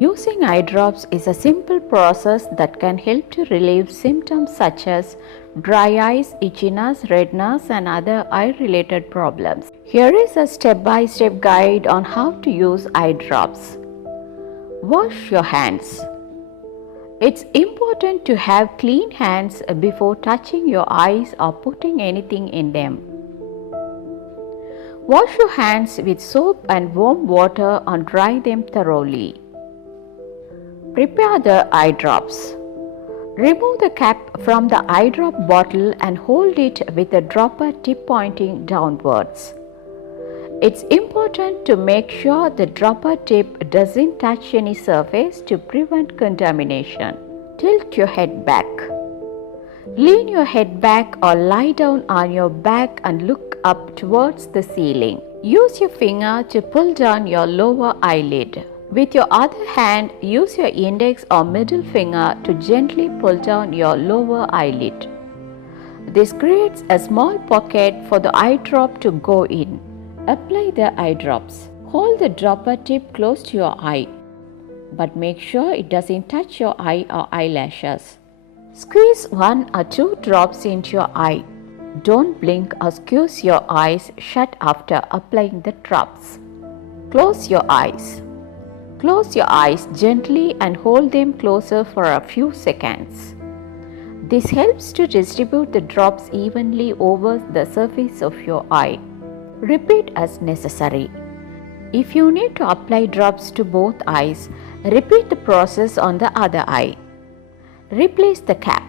Using eye drops is a simple process that can help to relieve symptoms such as dry eyes, itchiness, redness, and other eye-related problems. Here is a step-by-step guide on how to use eye drops. Wash your hands. It's important to have clean hands before touching your eyes or putting anything in them. Wash your hands with soap and warm water and dry them thoroughly. Prepare the eye drops. Remove the cap from the eye drop bottle and hold it with the dropper tip pointing downwards. It's important to make sure the dropper tip doesn't touch any surface to prevent contamination. Tilt your head back. Lean your head back or lie down on your back and look up towards the ceiling. Use your finger to pull down your lower eyelid. With your other hand, use your index or middle finger to gently pull down your lower eyelid. This creates a small pocket for the eye drop to go in. Apply the eye drops. Hold the dropper tip close to your eye, but make sure it doesn't touch your eye or eyelashes. Squeeze 1 or 2 drops into your eye. Don't blink or squeeze your eyes shut after applying the drops. Close your eyes. Close your eyes gently and hold them closer for a few seconds. This helps to distribute the drops evenly over the surface of your eye. Repeat as necessary. If you need to apply drops to both eyes, repeat the process on the other eye. Replace the cap.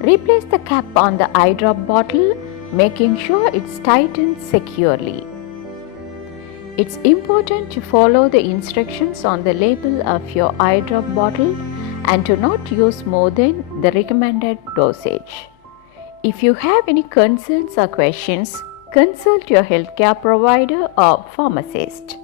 Replace the cap on the eye drop bottle, making sure it's tightened securely. It's important to follow the instructions on the label of your eye drop bottle and to not use more than the recommended dosage. If you have any concerns or questions, consult your healthcare provider or pharmacist.